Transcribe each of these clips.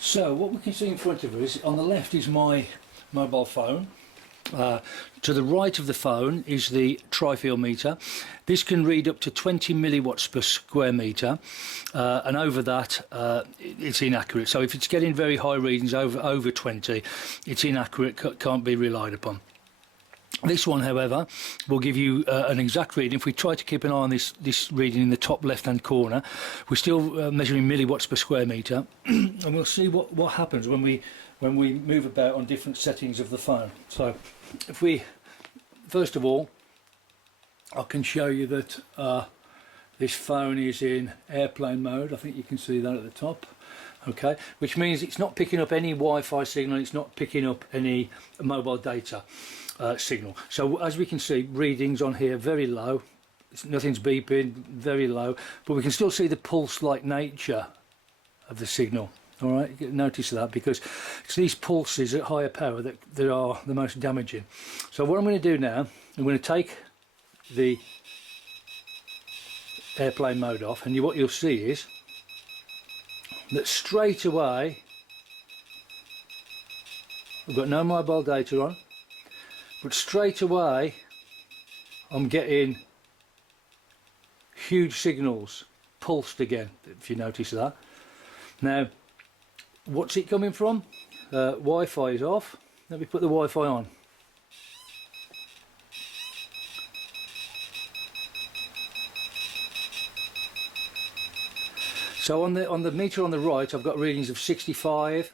So what we can see in front of us, on the left is my mobile phone. To the right of the phone is the tri-field meter. This can read up to 20 milliwatts per square metre, and over that it's inaccurate. So if it's getting very high readings over 20, it's inaccurate, can't be relied upon. This one, however, will give you an exact reading. If we try to keep an eye on this reading in the top left-hand corner, we're still measuring milliwatts per square metre, and we'll see what happens when we move about on different settings of the phone. So, if we, first of all, I can show you that this phone is in airplane mode. I think you can see that at the top. Okay, which means it's not picking up any Wi-Fi signal, it's not picking up any mobile data signal. So as we can see, readings on here very low, nothing's beeping, very low, but we can still see the pulse-like nature of the signal. All right, notice that, because it's these pulses at higher power that are the most damaging. So what I'm going to do now, I'm going to take the airplane mode off, and what you'll see is that straight away I've got no mobile data on, but straight away I'm getting huge signals pulsed again, if you notice that. Now, what's it coming from? Wi-Fi is off. Let me put the Wi-Fi on. So on the meter on the right, I've got readings of 65.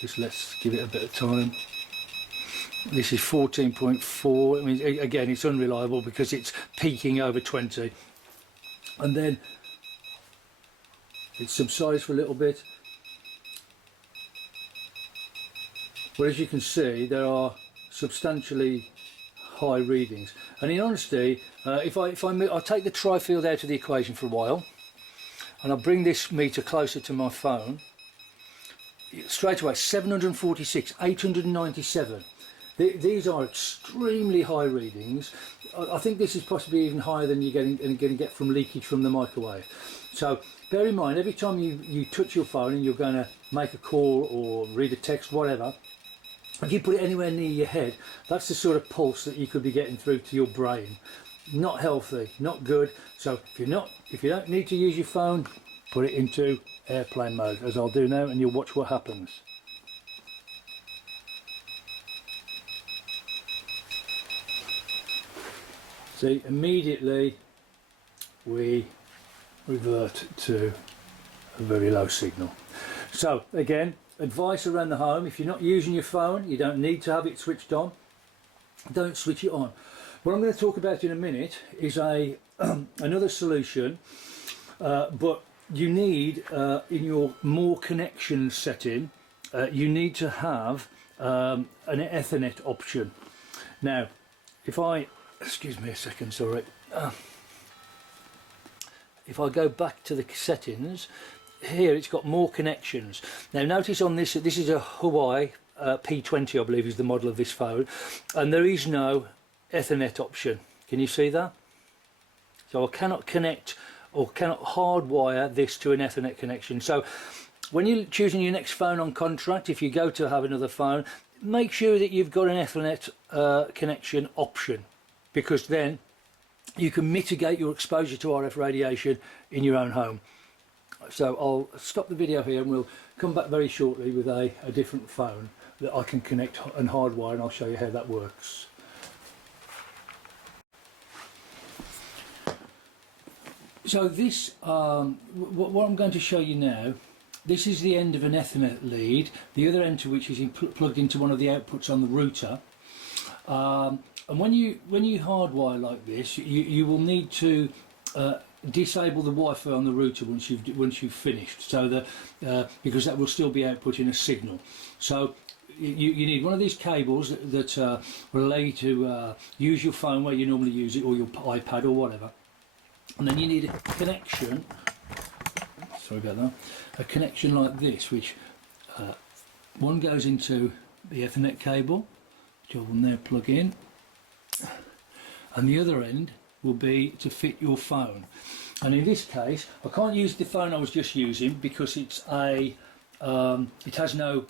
Just let's give it a bit of time. This is 14.4. I mean, again, it's unreliable because it's peaking over 20, and then it subsides for a little bit. But as you can see, there are substantially high readings. And in honesty, I'll take the tri-field out of the equation for a while, and I'll bring this meter closer to my phone. Straight away, 746, 897. These are extremely high readings. I think this is possibly even higher than you're going to get from leakage from the microwave. So bear in mind, every time you touch your phone and you're going to make a call or read a text, whatever, if you put it anywhere near your head, that's the sort of pulse that you could be getting through to your brain. Not healthy, not good. So if you don't need to use your phone, put it into airplane mode, as I'll do now, and you'll watch what happens. See, immediately we revert to a very low signal. So again, advice around the home: if you're not using your phone, you don't need to have it switched on, don't switch it on. What I'm going to talk about in a minute is another solution, but you need, in your more connection setting, you need to have an Ethernet option. Now, excuse me a second, sorry. If I go back to the settings, here it's got more connections. Now notice on this is a Huawei P20, I believe is the model of this phone, and there is no Ethernet option. Can you see that? So I cannot connect or cannot hardwire this to an Ethernet connection. So when you're choosing your next phone on contract, if you go to have another phone, make sure that you've got an Ethernet connection option, because then you can mitigate your exposure to RF radiation in your own home. So I'll stop the video here and we'll come back very shortly with a different phone that I can connect and hardwire, and I'll show you how that works. So this, what I'm going to show you now, this is the end of an Ethernet lead, the other end to which is plugged into one of the outputs on the router. And when you hardwire like this, you will need to disable the Wi-Fi on the router once you've finished, so that because that will still be outputting a signal. So you need one of these cables that will allow you to use your phone where you normally use it, or your iPad or whatever. And then you need a connection, sorry about that, a connection like this, which one goes into the Ethernet cable, which I will now plug in, and the other end will be to fit your phone. And in this case, I can't use the phone I was just using because it's it has no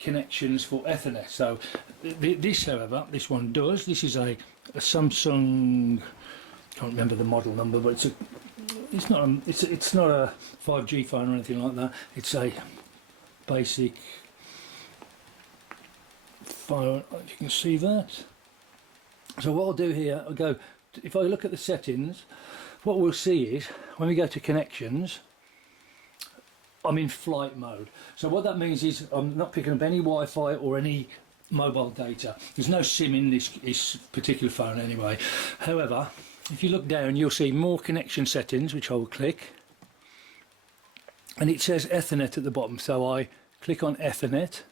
connections for Ethernet. So this, however, this one does. This is a Samsung. I can't remember the model number, but it's not a 5G phone or anything like that. It's a basic phone. If you can see that. So what I'll do here, if I look at the settings, what we'll see is when we go to connections, I'm in flight mode. So what that means is I'm not picking up any Wi-Fi or any mobile data. There's no SIM in this particular phone anyway. However, if you look down, you'll see more connection settings, which I will click, and it says Ethernet at the bottom. So I click on Ethernet,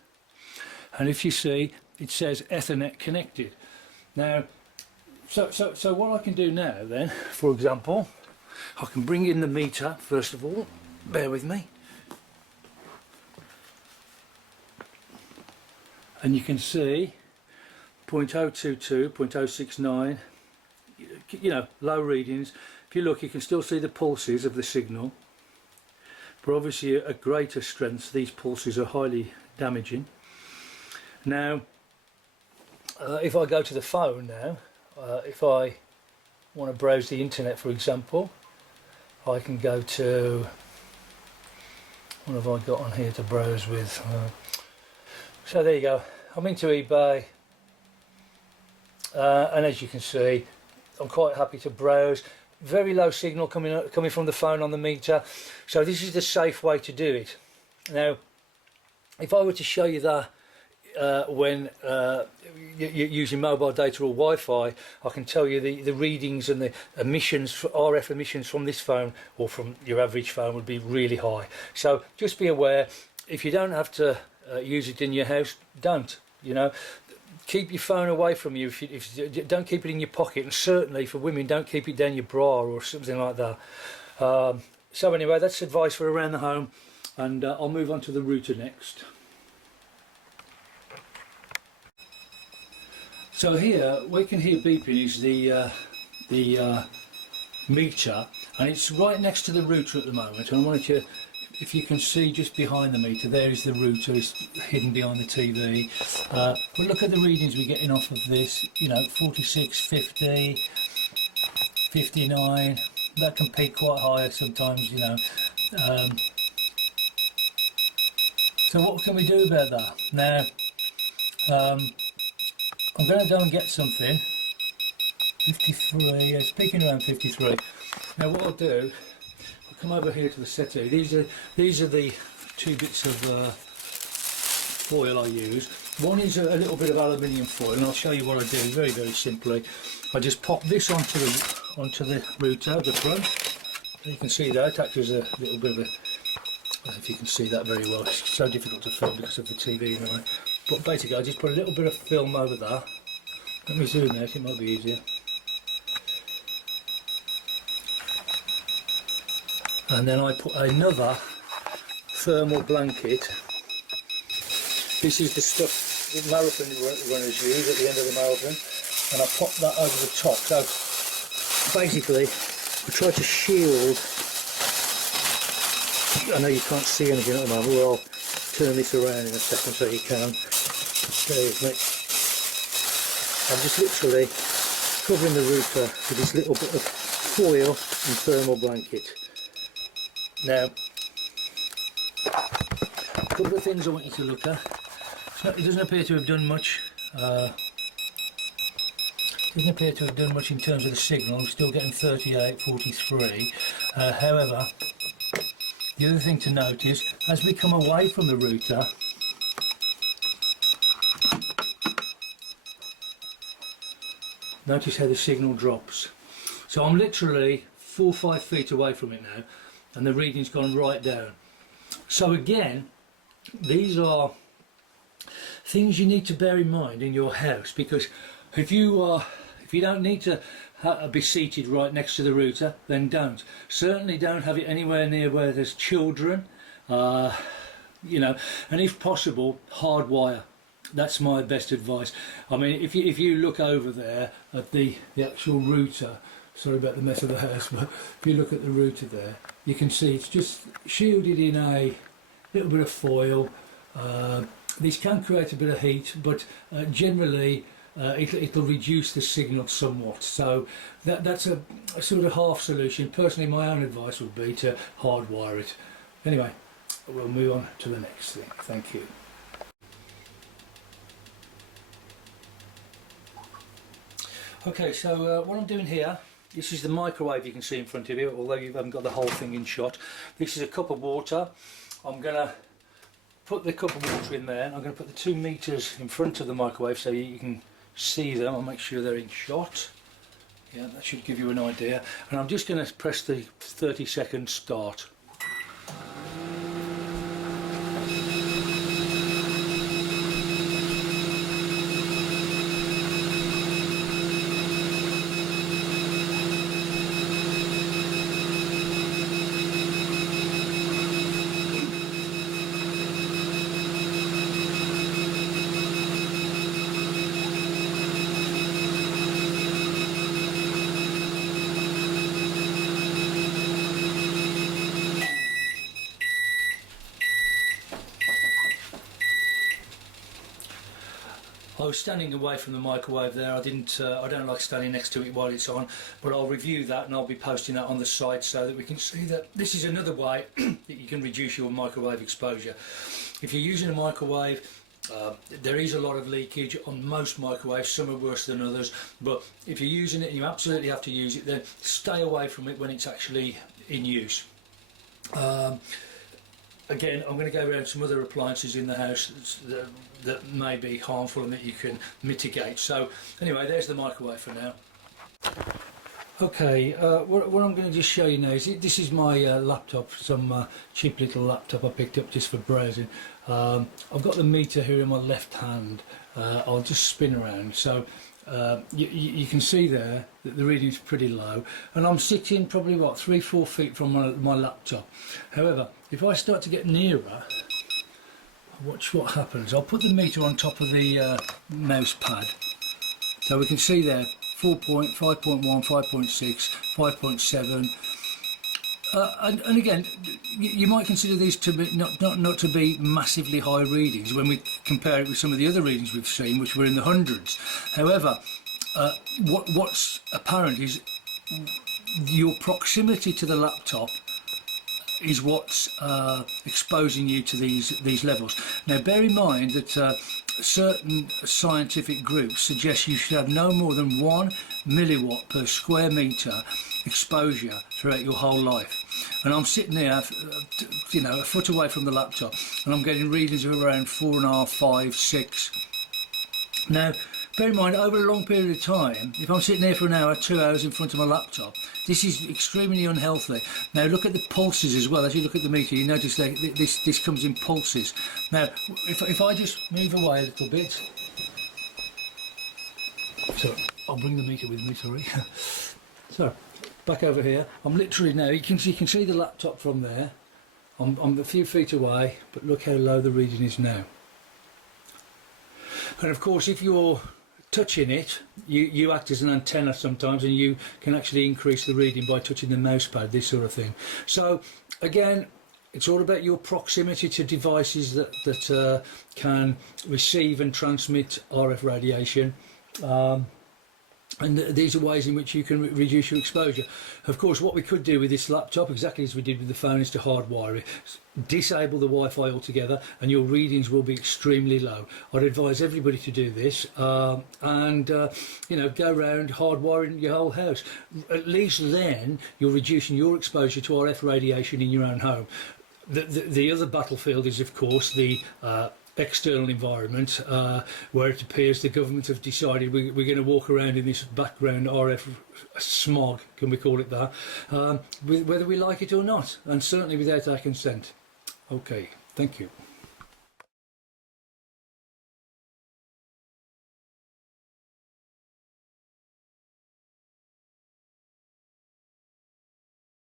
and if you see, it says Ethernet connected. Now, so what I can do now then, for example, I can bring in the meter first of all. Bear with me. And you can see 0.022, 0.069, you know, low readings. If you look, you can still see the pulses of the signal, but obviously at greater strengths these pulses are highly damaging. Now if I go to the phone now, if I want to browse the internet, for example, I can go to, what have I got on here to browse with? So there you go, I'm into eBay, and as you can see, I'm quite happy to browse. Very low signal coming from the phone on the meter, so this is the safe way to do it. Now, if I were to show you that when you're using mobile data or Wi-Fi, I can tell you the readings and the emissions, RF emissions from this phone or from your average phone would be really high. So just be aware, if you don't have to use it in your house, don't. You know, keep your phone away from you. If you don't keep it in your pocket, and certainly for women, don't keep it down your bra or something like that. So anyway, that's advice for around the home, and I'll move on to the router next. So here we can hear beeping is the meter, and it's right next to the router at the moment. And I wanted to, if you can see just behind the meter, there is the router, it's hidden behind the TV. But look at the readings we're getting off of this, you know, 46, 50, 59, that can peak quite high sometimes, you know. So what can we do about that? Now, I'm going to go and get something. 53, it's peaking around 53. Now what I'll do, I'll come over here to the settee. These are the two bits of foil I use. One is a little bit of aluminium foil, and I'll show you what I do very, very simply. I just pop this onto the router, the front. You can see that, it acts as a little bit of a, I don't know if you can see that very well, it's so difficult to film because of the TV anyway. But basically I just put a little bit of film over there. Let me zoom out, it might be easier. And then I put another thermal blanket. This is the stuff that marathon runners use at the end of the marathon, and I pop that over the top. So basically I try to shield. I know you can't see anything at the moment, well, I'll turn this around in a second so you can. Bear with me. I'm just literally covering the router with this little bit of foil and thermal blanket. Now, a couple of things I want you to look at. It doesn't appear to have done much. Doesn't appear to have done much in terms of the signal. I'm still getting 38, 43. However, the other thing to note is, as we come away from the router, notice how the signal drops. So I'm literally 4 or 5 feet away from it now, and the reading's gone right down. So again, these are things you need to bear in mind in your house, because if you don't need to be seated right next to the router, then don't. Certainly don't have it anywhere near where there's children, you know, and if possible, hardwire. That's my best advice. I mean, if you look over there at the actual router, sorry about the mess of the house, but if you look at the router there, you can see it's just shielded in a little bit of foil. This can create a bit of heat, but generally it'll reduce the signal somewhat. So that's a sort of half solution. Personally, my own advice would be to hardwire it. Anyway, we'll move on to the next thing. Thank you. Okay, so what I'm doing here, this is the microwave you can see in front of you, although you haven't got the whole thing in shot. This is a cup of water. I'm going to put the cup of water in there, and I'm going to put the 2 meters in front of the microwave so you can see them. I'll make sure they're in shot. Yeah, that should give you an idea. And I'm just going to press the 30-second start. I was standing away from the microwave there. I don't like standing next to it while it's on, but I'll review that and I'll be posting that on the site so that we can see that this is another way that you can reduce your microwave exposure. If you're using a microwave, there is a lot of leakage on most microwaves. Some are worse than others, but if you're using it and you absolutely have to use it, then stay away from it when it's actually in use. Again, I'm going to go around some other appliances in the house that may be harmful and that you can mitigate. So anyway, there's the microwave for now. Okay, what I'm going to just show you now is this is my laptop, some cheap little laptop I picked up just for browsing. I've got the meter here in my left hand. I'll just spin around. So you can see there that the reading is pretty low, and I'm sitting probably what 3-4 feet from my laptop. However, if I start to get nearer, watch what happens. I'll put the meter on top of the mouse pad, so we can see there 4.5.1, 5.6, 5.7. And again, you might consider these to be not to be massively high readings when we compare it with some of the other readings we've seen, which were in the hundreds. However, what's apparent is your proximity to the laptop is what's exposing you to these levels. Now, bear in mind that certain scientific groups suggest you should have no more than 1 milliwatt per square metre exposure throughout your whole life. And I'm sitting there, you know, a foot away from the laptop, and I'm getting readings of around 4.5, 5, 6. Now, bear in mind, over a long period of time, if I'm sitting there for an hour, 2 hours in front of my laptop, this is extremely unhealthy. Now, look at the pulses as well. As you look at the meter, you notice that this comes in pulses. Now, if I just move away a little bit, so I'll bring the meter with me, sorry. So, back over here, I'm literally now, you can see the laptop from there. I'm a few feet away, but look how low the reading is now. And of course, if you're touching it, you act as an antenna sometimes, and you can actually increase the reading by touching the mouse pad, this sort of thing. So again, it's all about your proximity to devices that can receive and transmit RF radiation. And these are ways in which you can reduce your exposure. Of course, what we could do with this laptop, exactly as we did with the phone, is to hardwire it. Disable the Wi-Fi altogether, and your readings will be extremely low. I'd advise everybody to do this, and you know, go around hardwiring your whole house. At least then you're reducing your exposure to RF radiation in your own home. The other battlefield is, of course, the external environment, where it appears the government have decided we're going to walk around in this background RF smog, can we call it that, whether we like it or not, and certainly without our consent. Okay, thank you.